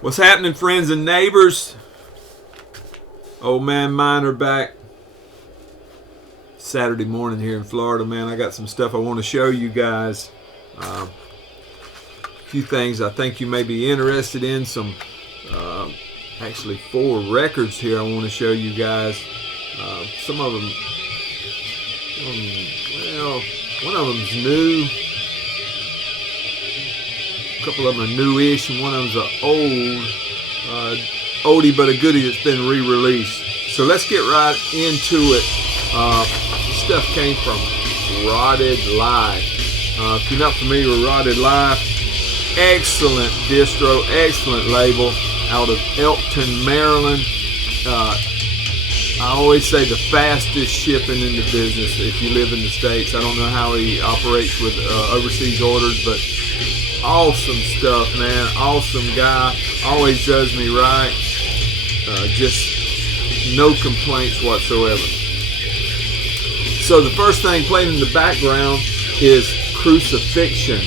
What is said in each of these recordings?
What's happening, friends and neighbors? Old man Miner back. Saturday morning here in Florida, man. I got some stuff I want to show you guys. A few things I think you may be interested in. Some, actually 4 records here I want to show you guys. Some of them, well, one of them's new. A couple of them are newish, and one of them's an oldie but a goodie that's been re-released. So let's get right into it. This stuff came from ROTTED Live. If you're not familiar with ROTTED Live, excellent distro, excellent label out of Elkton, Maryland. I always say the fastest shipping in the business if you live in the States. I don't know how he operates with overseas orders, but awesome stuff, man. Awesome guy. Always does me right. Just no complaints whatsoever. So the first thing playing in the background is Crucifixion.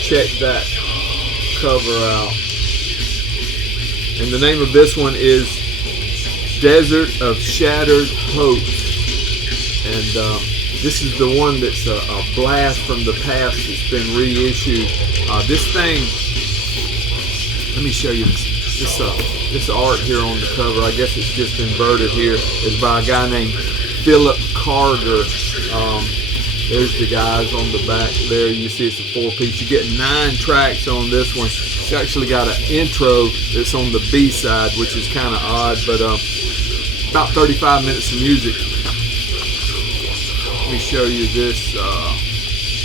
Check that cover out. And the name of this one is Desert of Shattered Hopes. And this is the one that's a blast from the past that's been reissued. This thing, let me show you this art here on the cover. I guess it's just inverted here. Is by a guy named Philip Carter. There's the guys on the back there. You see it's a 4-piece. You get 9 tracks on this one. It's actually got an intro that's on the B side, which is kind of odd, but about 35 minutes of music. Let me show you this.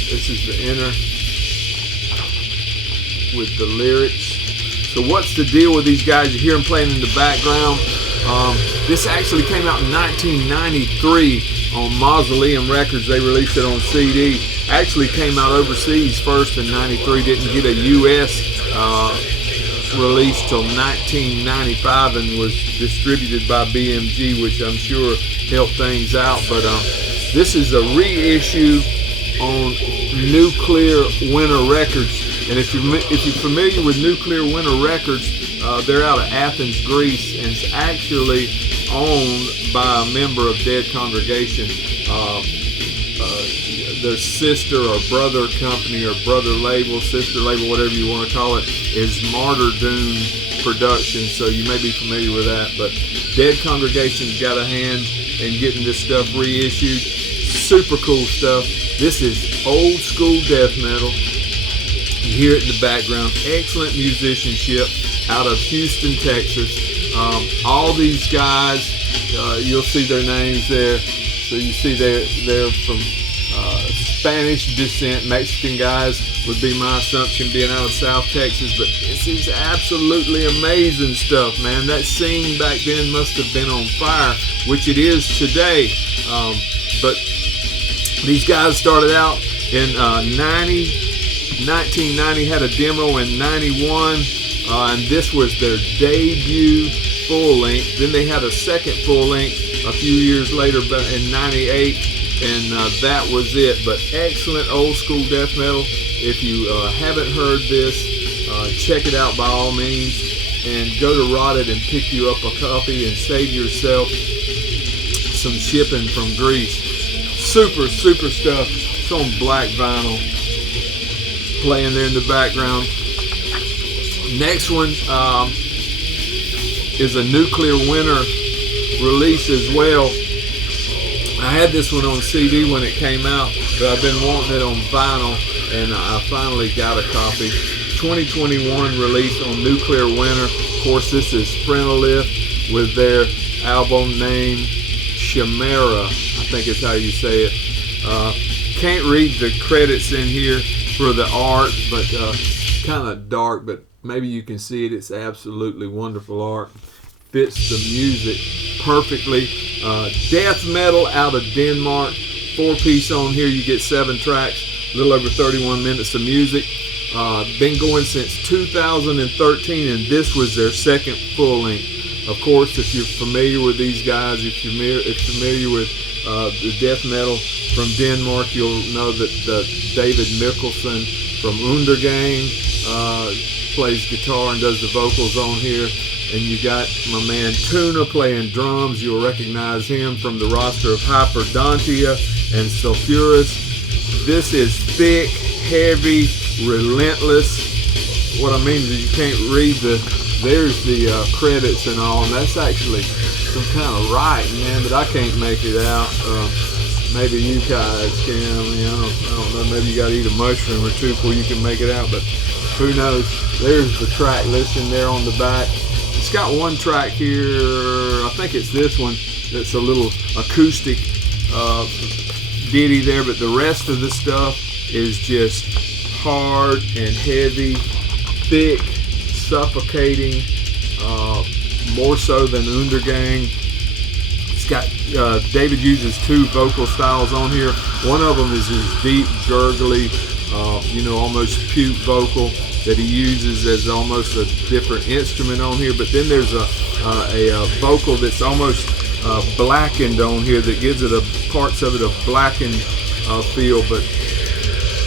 This is the inner with the lyrics. So what's the deal with these guys? You hear them playing in the background. This actually came out in 1993 on Mausoleum Records. They released it on CD. Actually came out overseas first in 93. Didn't get a U.S. Release till 1995 and was distributed by BMG, which I'm sure helped things out. But this is a reissue on Nuclear Winter Records. And if you're familiar with Nuclear Winter Records, they're out of Athens, Greece, and it's actually owned by a member of Dead Congregation. Their sister or brother company or brother label, sister label, whatever you want to call it, is Martyr Doom Productions. So you may be familiar with that. But Dead Congregation's got a hand in getting this stuff reissued. Super cool stuff. This is old school death metal. You hear it in the background. Excellent musicianship out of Houston, Texas. All these guys, you'll see their names there. So you see they're from Spanish descent. Mexican guys would be my assumption, being out of South Texas. But this is absolutely amazing stuff, man. That scene back then must have been on fire, which it is today. But these guys started out in 1990, had a demo in 91, and this was their debut full length. Then they had a second full length a few years later in 98, and that was it. But excellent old school death metal. If you haven't heard this, check it out by all means, and go to ROTTED and pick you up a copy and save yourself some shipping from Greece. Super stuff. It's on black vinyl, playing there in the background. Next one is a Nuclear Winter release as well. I had this one on CD when it came out, but I've been wanting it on vinyl, and I finally got a copy. 2021 release on Nuclear Winter. Of course, this is Phrenelith with their album name Chimaera. I think it's how you say it. Can't read the credits in here for the art, but kind of dark, but maybe you can see it. It's absolutely wonderful art. Fits the music perfectly. Death metal out of Denmark. 4-piece on here. You get 7 tracks, a little over 31 minutes of music. Been going since 2013, and this was their second full length. Of course, if you're familiar with these guys, if you're familiar with the death metal from Denmark, you'll know that David Mikkelsen from Undergang plays guitar and does the vocals on here. And you got my man Tuna playing drums. You'll recognize him from the roster of Hyperdontia and Sulphurus. This is thick, heavy, relentless. What I mean is you can't read there's the credits and all, and that's actually some kind of writing, man, but I can't make it out. Maybe you guys can. I mean, I don't know. Maybe you got to eat a mushroom or two before you can make it out, but who knows? There's the track listing there on the back. It's got one track here, I think it's this one, that's a little acoustic ditty there, but the rest of the stuff is just hard and heavy, thick, suffocating, more so than Undergang. It's got, David uses two vocal styles on here. One of them is his deep, gurgly, almost puke vocal that he uses as almost a different instrument on here. But then there's a vocal that's almost blackened on here that gives it parts of it a blackened feel. But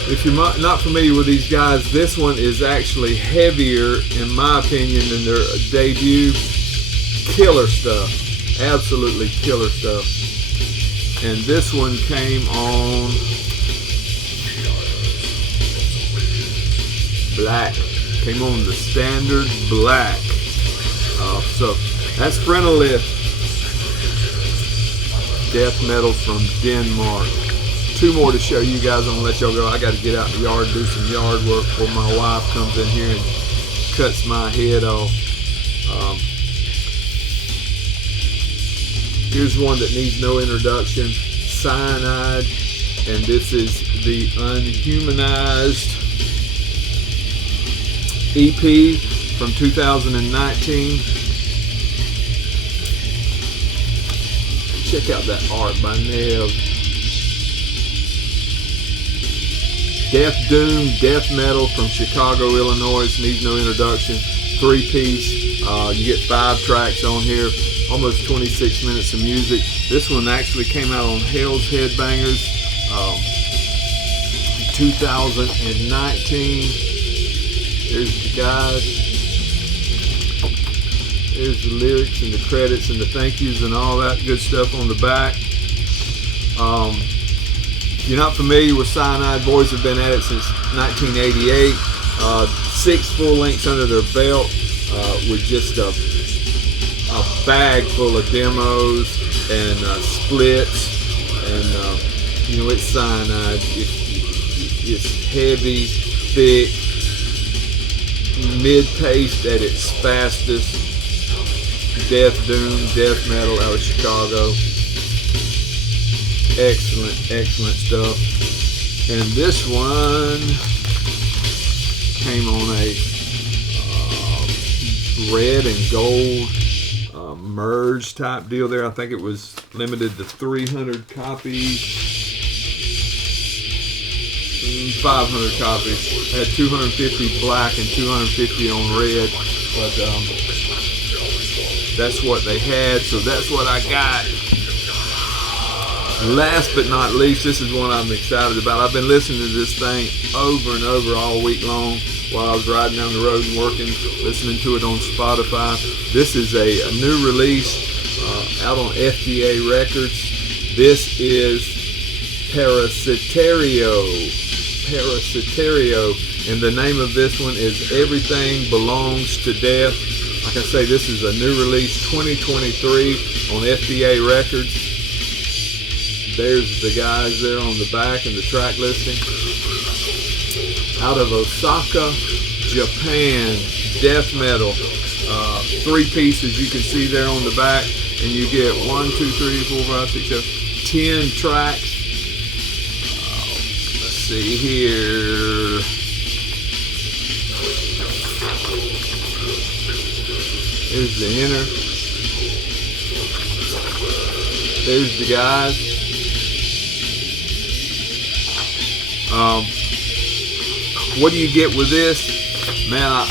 if you're not familiar with these guys, this one is actually heavier, in my opinion, than their debut. Killer stuff, absolutely killer stuff. And this one came on black, came on the standard black. So that's Phrenelith, death metal from Denmark. Two more to show you guys. I'm gonna let y'all go. I got to get out in the yard, do some yard work before my wife comes in here and cuts my head off. Here's one that needs no introduction, Cianide, and this is the Unhumanized EP from 2019. Check out that art by Nev. Death Doom, death metal from Chicago, Illinois. Needs no introduction. 3-piece. You get 5 tracks on here. Almost 26 minutes of music. This one actually came out on Hell's Headbangers 2019. There's the guys. There's the lyrics and the credits and the thank yous and all that good stuff on the back. If you're not familiar with Cianide, boys have been at it since 1988. 6 full lengths under their belt with just a bag full of demos and splits, and it's Cianide. It's heavy, thick, mid-paced at its fastest. Death Doom, death metal out of Chicago. Excellent stuff. And this one came on a red and gold merge type deal there. I think it was limited to 300 copies. 500 copies. It had 250 black and 250 on red, but that's what they had, so that's what I got. Last but not least, this is one I'm excited about. I've been listening to this thing over and over all week long while I was riding down the road and working, listening to it on Spotify. This is a new release out on FDA Records. This is Parasitario, and the name of this one is Everything Belongs to Death. Like I say, this is a new release, 2023 on FDA Records. There's the guys there on the back and the track listing. Out of Osaka, Japan, death metal. 3 pieces you can see there on the back, and you get 1, 2, 3, 4, 5, 6, 7, 10 tracks. Let's see here. Here's the inner. There's the guys. What do you get with this? Man, I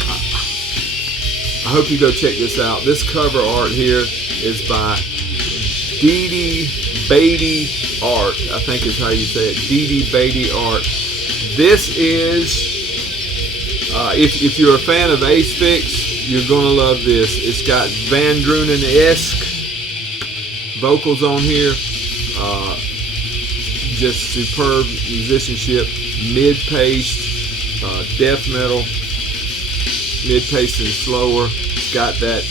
hope you go check this out. This cover art here is by Didi Beatty Art. I think is how you say it. Didi Beatty Art. This is If you're a fan of Asphyx, you're gonna love this. It's got Van Drunen-esque vocals on here. Just superb musicianship. Mid-paced, death metal, mid-paced and slower. It's got that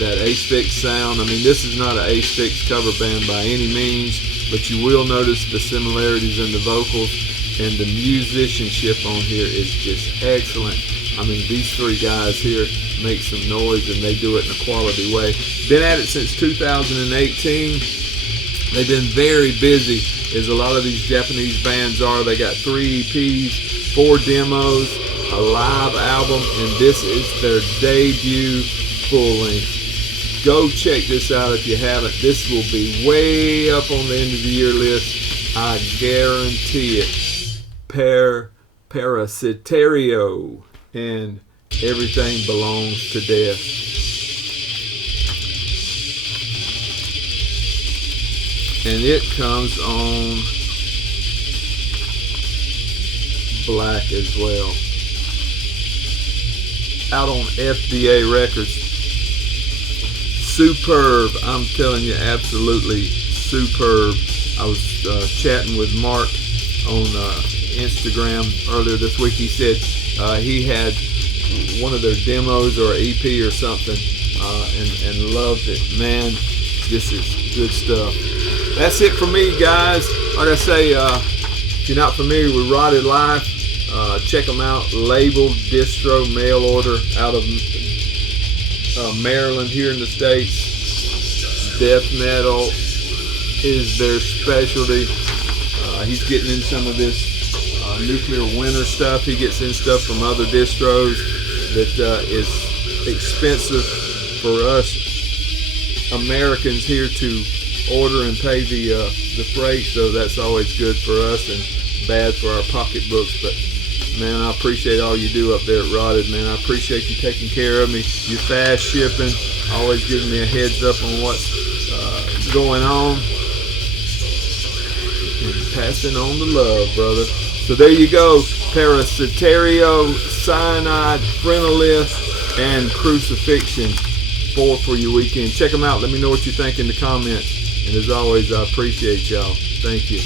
Asphyx sound. I mean, this is not an Asphyx cover band by any means, but you will notice the similarities in the vocals, and the musicianship on here is just excellent. I mean, these three guys here make some noise, and they do it in a quality way. Been at it since 2018. They've been very busy, as a lot of these Japanese bands are. They got 3 EPs, 4 demos, a live album, and this is their debut full length. Go check this out if you haven't. This will be way up on the end of the year list. I guarantee it. Parasitario and Everything Belongs to Death. And it comes on black as well. Out on FDA Records. Superb. I'm telling you, absolutely superb. I was chatting with Mark on Instagram earlier this week. He said he had one of their demos or EP or something and loved it. Man, this is good stuff. That's it for me, guys. Like I say, if you're not familiar with ROTTED Life, check them out. Labeled Distro mail order out of Maryland here in the States. Death metal is their specialty. He's getting in some of this nuclear winter stuff. He gets in stuff from other distros that is expensive for us Americans here to order and pay the freight, so that's always good for us and bad for our pocketbooks. But man, I appreciate all you do up there at ROTTED, man. I appreciate you taking care of me. You're fast shipping, always giving me a heads up on what's going on, and passing on the love, brother. So there you go. Parasitario, Cianide, Phrenelith, and Crucifixion. 4 for your weekend. Check them out. Let me know what you think in the comments. And as always, I appreciate y'all. Thank you.